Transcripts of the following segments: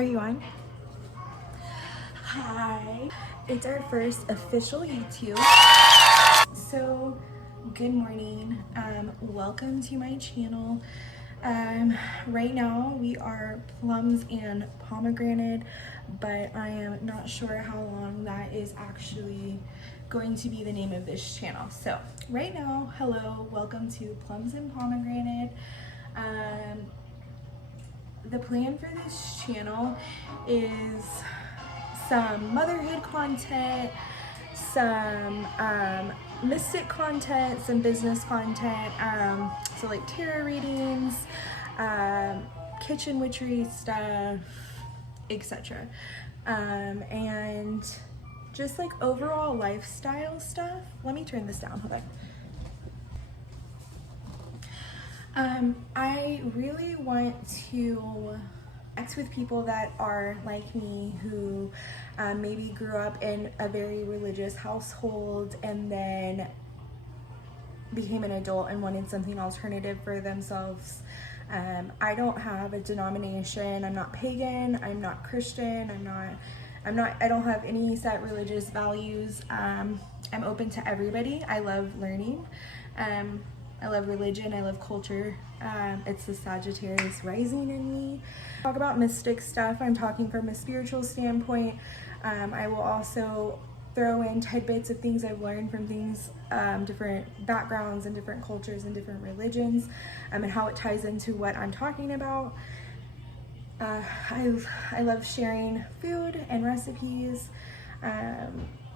Are you on? Hi. It's our first official YouTube. So, good morning. Welcome to my channel. Right now we are plums and pomegranate, but I am not sure how long that is actually going to be the name of this channel. So right now, hello, welcome to plums and pomegranate. The plan for this channel is some motherhood content, some mystic content, some business content, so like tarot readings, kitchen witchery stuff, etc. And just like overall lifestyle stuff. Let me turn this down, hold on. I really want to connect with people that are like me, who maybe grew up in a very religious household and then became an adult and wanted something alternative for themselves. I don't have a denomination. I'm not pagan. I'm not Christian. I don't have any set religious values. I'm open to everybody. I love learning. I love religion, I love culture. It's the Sagittarius rising in me. Talk about mystic stuff. I'm talking from a spiritual standpoint. I will also throw in tidbits of things I've learned from things, different backgrounds and different cultures and different religions, and how it ties into what I'm talking about. I love sharing food and recipes.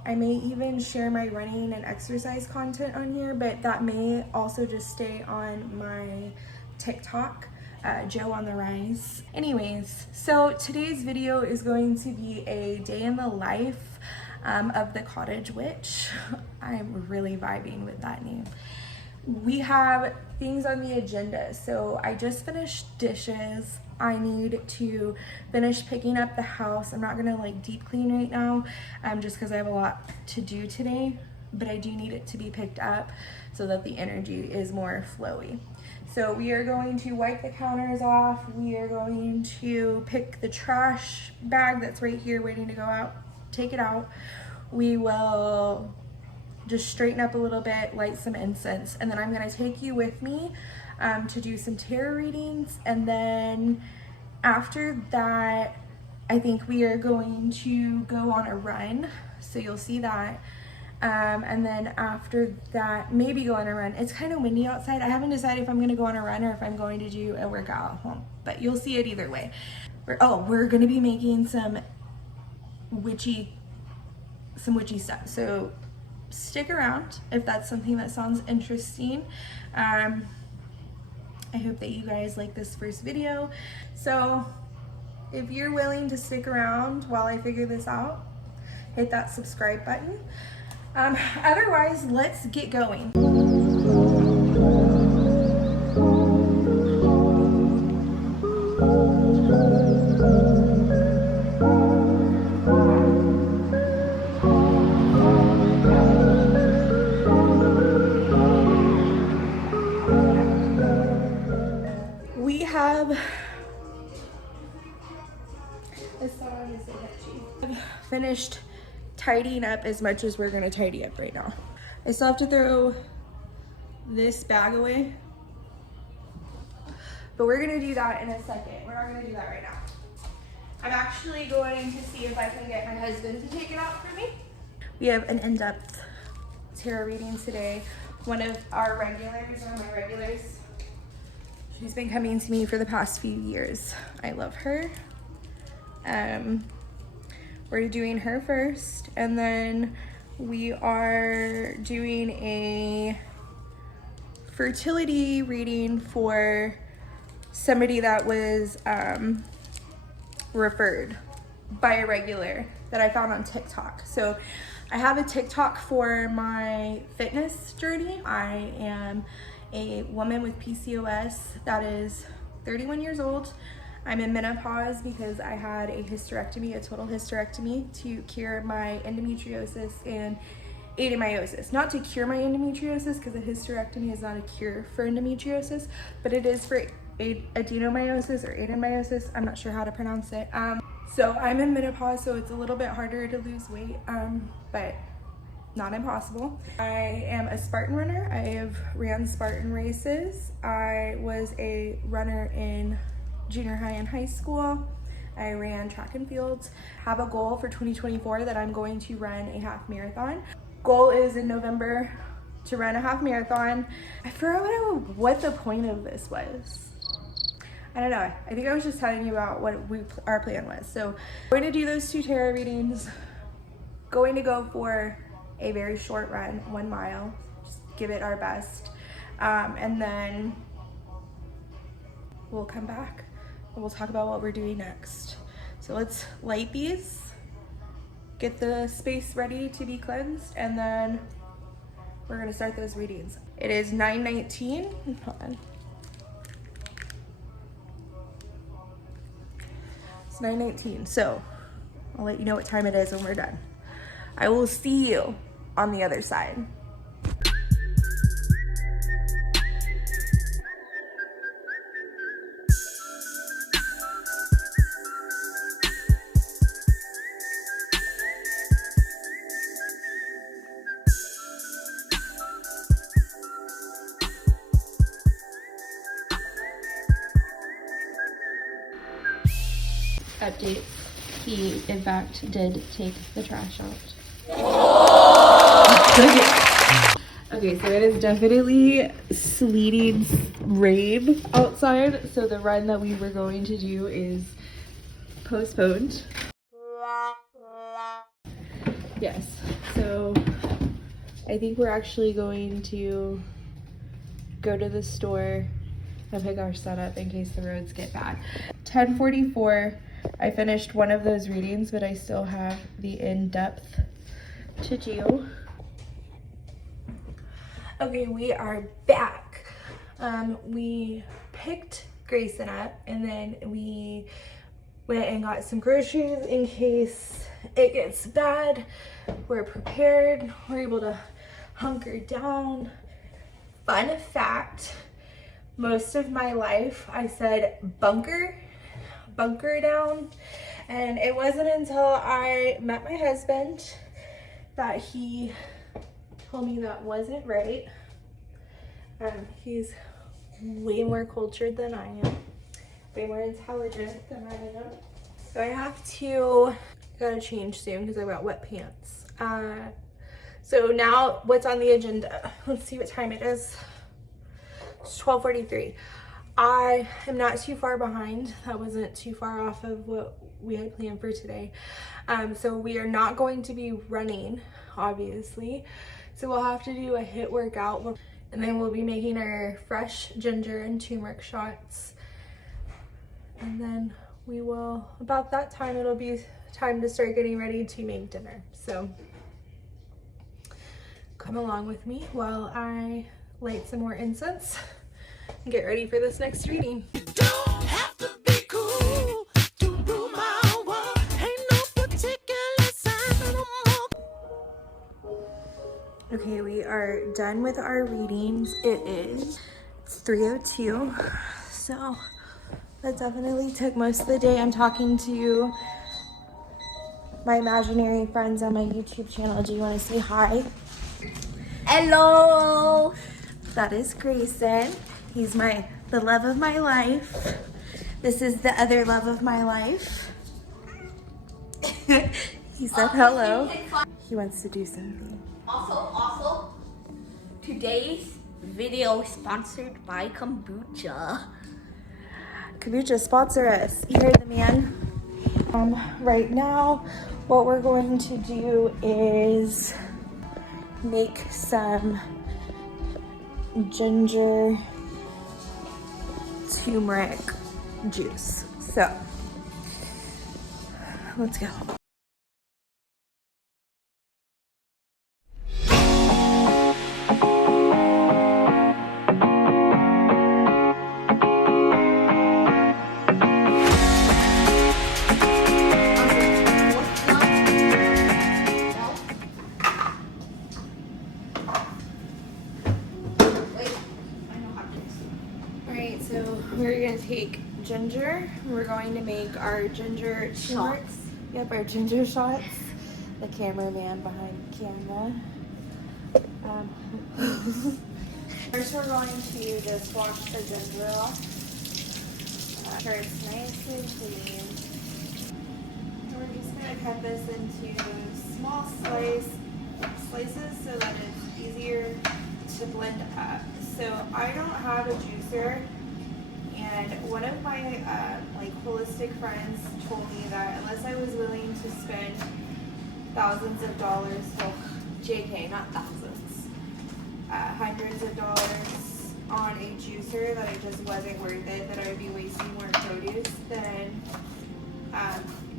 I may even share my running and exercise content on here, but that may also just stay on my TikTok, Joe on the Rise. Anyways, so today's video is going to be a day in the life of the cottage witch. I'm really vibing with that name. We have things on the agenda. So I just finished dishes. I need to finish picking up the house. I'm not gonna like deep clean right now, just because I have a lot to do today, but I do need it to be picked up so that the energy is more flowy. So we are going to wipe the counters off. We are going to pick the trash bag that's right here waiting to go out, take it out. We will just straighten up a little bit, light some incense, and then I'm gonna take you with me to do some tarot readings. And then after that, I think we are going to go on a run, so you'll see that. And then after that, maybe go on a run. It's kind of windy outside. I haven't decided if I'm gonna go on a run or if I'm going to do a workout at home, but you'll see it either way. We're gonna be making some witchy stuff, so stick around if that's something that sounds interesting. I hope that you guys like this first video. So if you're willing to stick around while I figure this out, hit that subscribe button. Otherwise, let's get going. We have finished tidying up as much as we're gonna tidy up right now. I still have to throw this bag away, but we're gonna do that in a second. We're not gonna do that right now. I'm actually going to see if I can get my husband to take it out for me. We have an in-depth tarot reading today. One of our regulars, one of my regulars, she's been coming to me for the past few years. I love her. We're doing her first, and then we are doing a fertility reading for somebody that was referred by a regular that I found on TikTok. So I have a TikTok for my fitness journey. I am a woman with PCOS that is 31 years old. I'm in menopause because I had a hysterectomy, a total hysterectomy, to cure my endometriosis and adenomyosis. Not to cure my endometriosis, because a hysterectomy is not a cure for endometriosis, but it is for adenomyosis or adenomyosis. I'm not sure how to pronounce it. So I'm in menopause, so it's a little bit harder to lose weight, but not impossible. I am a Spartan runner. I have ran Spartan races. I was a runner in junior high and high school. I ran track and fields. Have a goal for 2024 that I'm going to run a half marathon. Goal is in November to run a half marathon. I forgot what the point of this was. I don't know. I think I was just telling you about what our plan was. So we're going to do those 2 tarot readings. Going to go for a very short run, 1 mile, just give it our best. And then we'll come back and we'll talk about what we're doing next. So let's light these, get the space ready to be cleansed, and then we're gonna start those readings. It is 9:19, hold on. It's 9:19, so I'll let you know what time it is when we're done. I will see you on the other side. Update. He, in fact, did take the trash out. Okay, so it is definitely sleeting rain outside, so the run that we were going to do is postponed. Yes, so I think we're actually going to go to the store and pick our setup in case the roads get bad. 10:44. I finished one of those readings, but I still have the in-depth to do. Okay, we are back. We picked Grayson up and then we went and got some groceries in case it gets bad. We're prepared. We're able to hunker down. Fun fact, most of my life I said bunker down, and it wasn't until I met my husband that he told me that wasn't right. He's way more cultured than I am, way more intelligent than I am. So I gotta change soon because I've got wet pants. So now what's on the agenda? Let's see what time it is. It's 12:43. I am not too far behind. That wasn't too far off of what we had planned for today. So we are not going to be running, obviously. So we'll have to do a HIIT workout, and then we'll be making our fresh ginger and turmeric shots. And then we will, about that time, it'll be time to start getting ready to make dinner. So come along with me while I light some more incense and get ready for this next reading. You don't have to be cool to rule my world. Ain't no particular sign no more. Okay, we are done with our readings. It's 3:02, so that definitely took most of the day. I'm talking to my imaginary friends on my YouTube channel. Do you want to say hi? Hello! That is Grayson. He's the love of my life. This is the other love of my life. He said hello. He wants to do something. Also, today's video is sponsored by kombucha. Kombucha, sponsor us. You heard the man. Right now, what we're going to do is make some ginger turmeric juice. So let's go. Alright, so we're gonna take ginger. We're going to make our ginger turmeric. Shots. Yep, our ginger shots. The cameraman behind the camera. First, we're going to just wash the ginger off. Make sure it's nice and clean. And we're just going to cut this into small slices so that it's easier to blend up. So I don't have a juicer, and one of my like holistic friends told me that unless I was willing to spend thousands of dollars, well, JK, not thousands, hundreds of dollars on a juicer, that it just wasn't worth it, that I would be wasting more produce than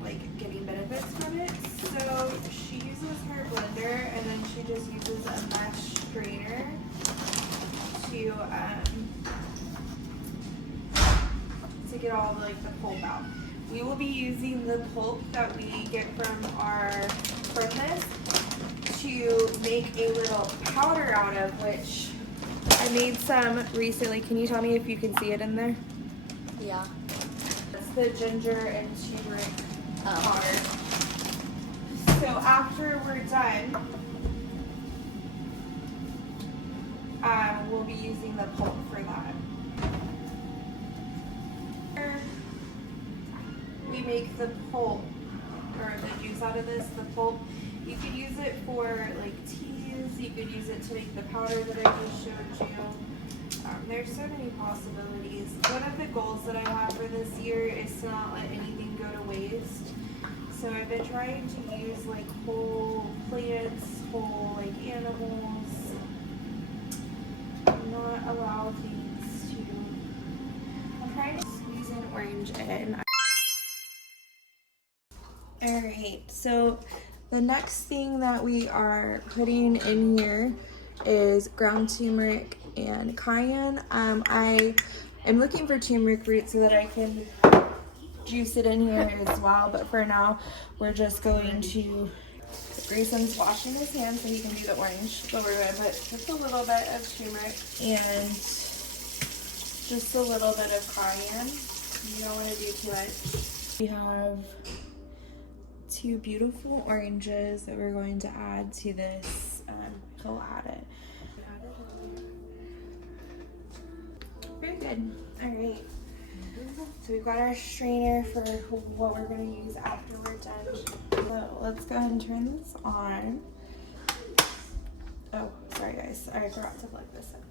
like getting benefits from it. So she uses her blender, and then she just uses a mesh strainer to get all like the pulp out. We will be using the pulp that we get from this to make a little powder out of, which I made some recently. Can you tell me if you can see it in there? Yeah. That's the ginger and turmeric powder. So after we're done, we'll be using the pulp for that. We make the pulp, or the juice out of this, the pulp. You could use it for like teas, you could use it to make the powder that I just showed you. There's so many possibilities. One of the goals that I have for this year is to not let anything go to waste. So I've been trying to use like whole plants, whole like animals, not allow things to. I'm trying to squeeze an orange in. Alright, so the next thing that we are putting in here is ground turmeric and cayenne. I am looking for turmeric root so that I can juice it in here as well, but for now we're just going to. Grayson's washing his hands so he can do the orange, but we're going to put just a little bit of turmeric and just a little bit of cayenne. You don't want to do too much. We have 2 beautiful oranges that we're going to add to this. He'll add it. Very good. All right. So we've got our strainer for what we're going to use after we're done. So let's go ahead and turn this on. Oh, sorry guys. I forgot to plug this in.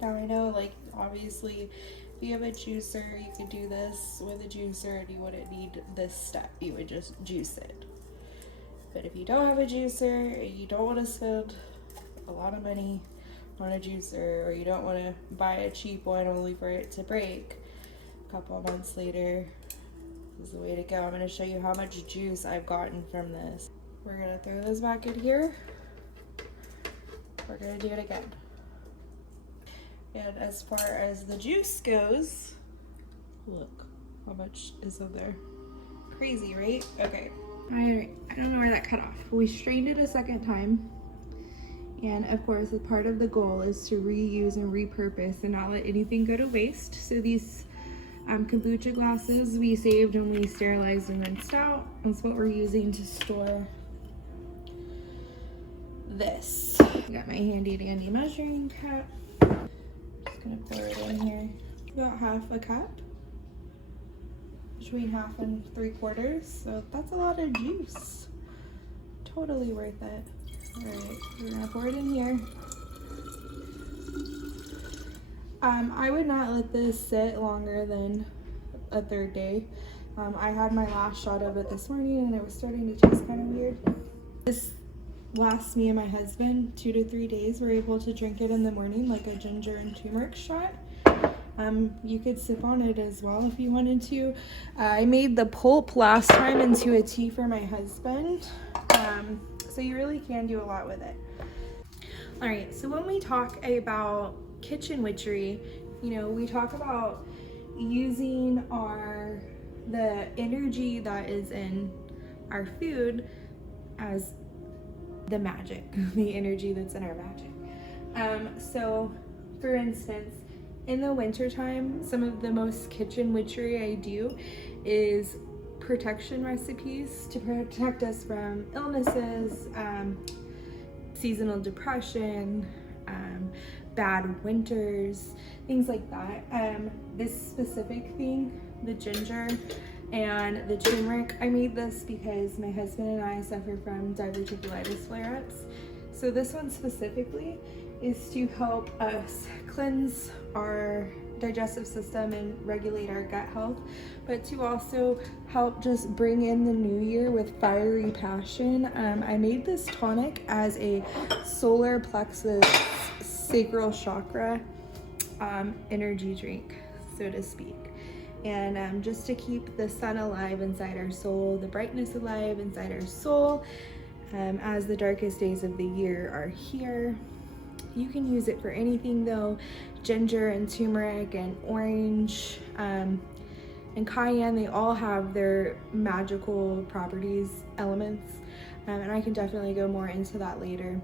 Now I know, like, obviously, if you have a juicer, you could do this with a juicer and you wouldn't need this step. You would just juice it. But if you don't have a juicer and you don't want to spend a lot of money on a juicer, or you don't want to buy a cheap one only for it to break a couple of months later, this is the way to go. I'm going to show you how much juice I've gotten from this. We're going to throw this back in here. We're going to do it again. And as far as the juice goes, look how much is in there. Crazy, right? Okay. I don't know where that cut off. We strained it a second time. And of course, a part of the goal is to reuse and repurpose and not let anything go to waste. So these kombucha glasses we saved and we sterilized and rinsed out. That's what we're using to store this. I got my handy dandy measuring cup. Gonna pour it in here. About half a cup, between half and 3/4. So that's a lot of juice. Totally worth it. All right, we're gonna pour it in here. I would not let this sit longer than a 3rd day. I had my last shot of it this morning and it was starting to taste kind of weird. This lasts me and my husband 2 to 3 days. We're able to drink it in the morning like a ginger and turmeric shot. You could sip on it as well if you wanted to. I made the pulp last time into a tea for my husband. So you really can do a lot with it. All right, so when we talk about kitchen witchery, you know, we talk about using the energy that is in our food as the magic, the energy that's in our magic. So for instance, in the wintertime, some of the most kitchen witchery I do is protection recipes to protect us from illnesses, seasonal depression, bad winters, things like that. This specific thing, the ginger and the turmeric, I made this because my husband and I suffer from diverticulitis flare-ups. So this one specifically is to help us cleanse our digestive system and regulate our gut health, but to also help just bring in the new year with fiery passion. I made this tonic as a solar plexus sacral chakra energy drink, so to speak. And just to keep the sun alive inside our soul, the brightness alive inside our soul, as the darkest days of the year are here. You can use it for anything though. Ginger and turmeric and orange and cayenne, they all have their magical properties, elements, and I can definitely go more into that later.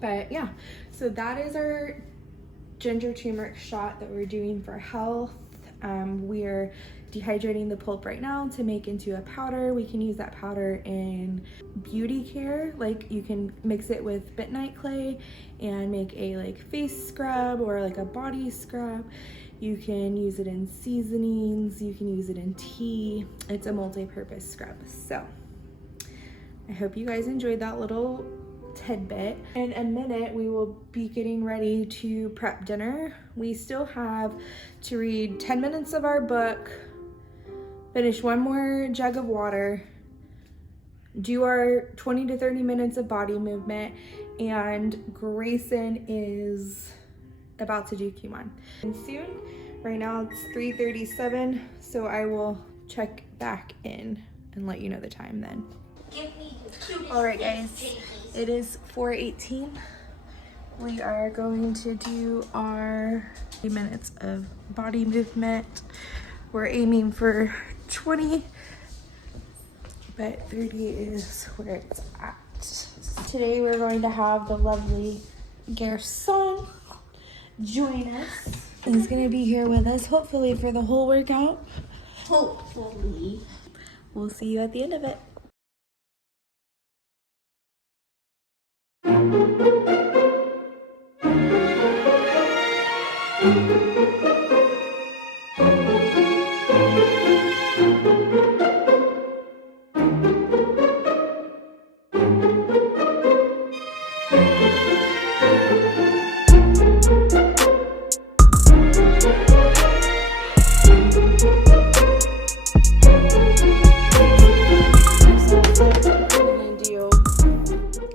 But yeah, so that is our ginger turmeric shot that we're doing for health. We are dehydrating the pulp right now to make into a powder. We can use that powder in beauty care, like you can mix it with bentonite clay and make a like face scrub or like a body scrub. You can use it in seasonings, you can use it in tea. It's a multi-purpose scrub. So I hope you guys enjoyed that little tidbit. In a minute, we will be getting ready to prep dinner. We still have to read 10 minutes of our book, finish one more jug of water, do our 20 to 30 minutes of body movement, and Grayson is about to do Q1. And soon, right now it's 3:37, so I will check back in and let you know the time then. All right guys, it is 4:18. We are going to do our 30 minutes of body movement. We're aiming for 20, but 30 is where it's at. Today we're going to have the lovely Garçon join us. He's gonna be here with us, hopefully for the whole workout. Hopefully. We'll see you at the end of it.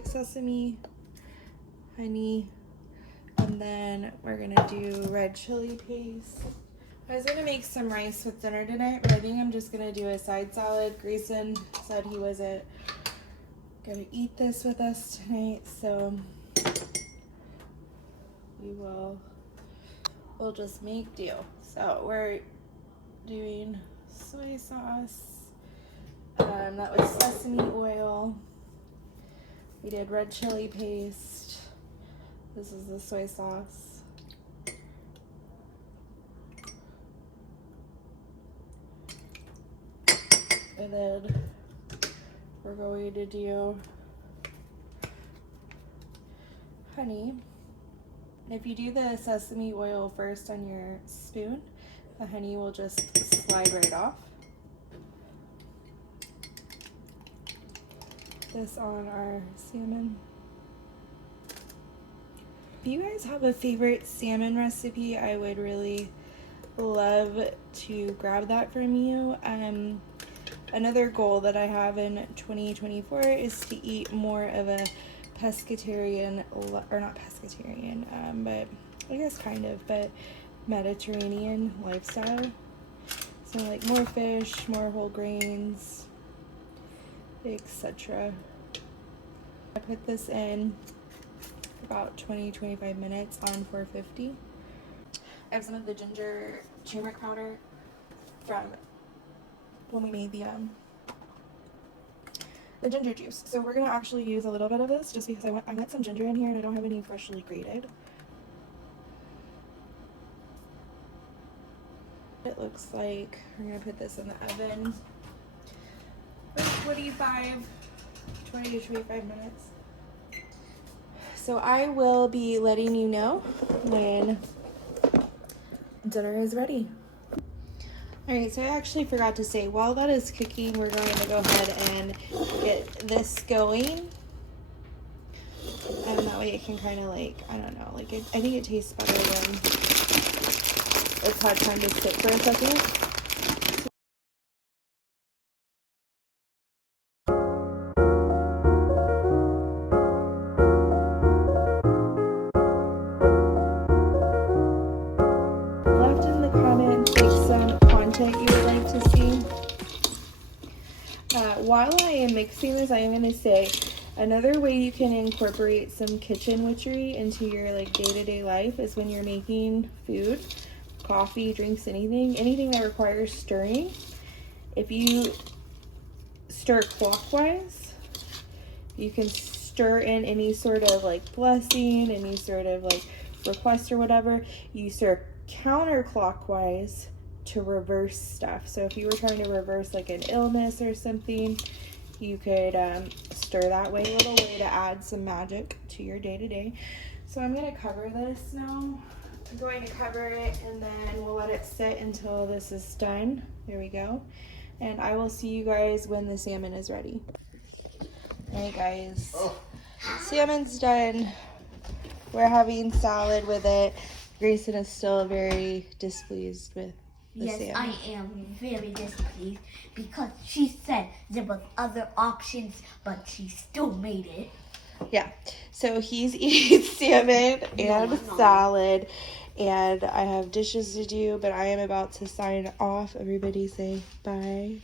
Sesame, honey, and then we're gonna do red chili paste. I was gonna make some rice with dinner tonight, but I think I'm just gonna do a side salad. Grayson said he wasn't gonna eat this with us tonight, so we'll just make do. So we're doing soy sauce, that was sesame oil. We did red chili paste. This is the soy sauce. And then we're going to do honey. If you do the sesame oil first on your spoon, the honey will just slide right off. This on our salmon. If you guys have a favorite salmon recipe, I would really love to grab that from you. another goal that I have in 2024 is to eat more of a pescatarian, or not pescatarian, but I guess kind of, but Mediterranean lifestyle. So like more fish, more whole grains, etc. I put this in for about 20-25 minutes on 450. I have some of the ginger turmeric powder from when we made the ginger juice. So we're gonna actually use a little bit of this just because I want some ginger in here and I don't have any freshly grated. It looks like we're gonna put this in the oven for 20 to 25 minutes. So I will be letting you know when dinner is ready. Alright, so I actually forgot to say, while that is cooking, we're going to go ahead and get this going. And that way it can kind of like, I don't know, like I think it tastes better when it's had time to sit for a second. Left in the comments like some content you would like to see. While I am mixing this, I am going to say another way you can incorporate some kitchen witchery into your like day-to-day life is when you're making food, coffee, drinks, anything that requires stirring. If you stir clockwise, you can stir in any sort of like blessing, any sort of like request or whatever. You stir counterclockwise to reverse stuff. So if you were trying to reverse like an illness or something, you could stir that way, a little way to add some magic to your day-to-day. So I'm going to cover this now. I'm going to cover it and then we'll let it sit until this is done. There we go. And I will see you guys when the salmon is ready. Alright guys, salmon's done. We're having salad with it. Grayson is still very displeased with the salmon. Yes, I am very displeased because she said there was other options, but she still made it. Yeah, so he's eating salmon and salad, and I have dishes to do, but I am about to sign off. Everybody say bye.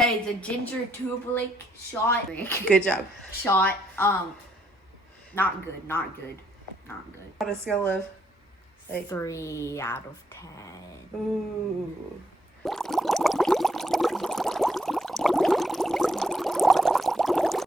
Hey, the ginger turmeric shot. Good job. Shot. Not good. On a scale of like 3 out of 10. ooh.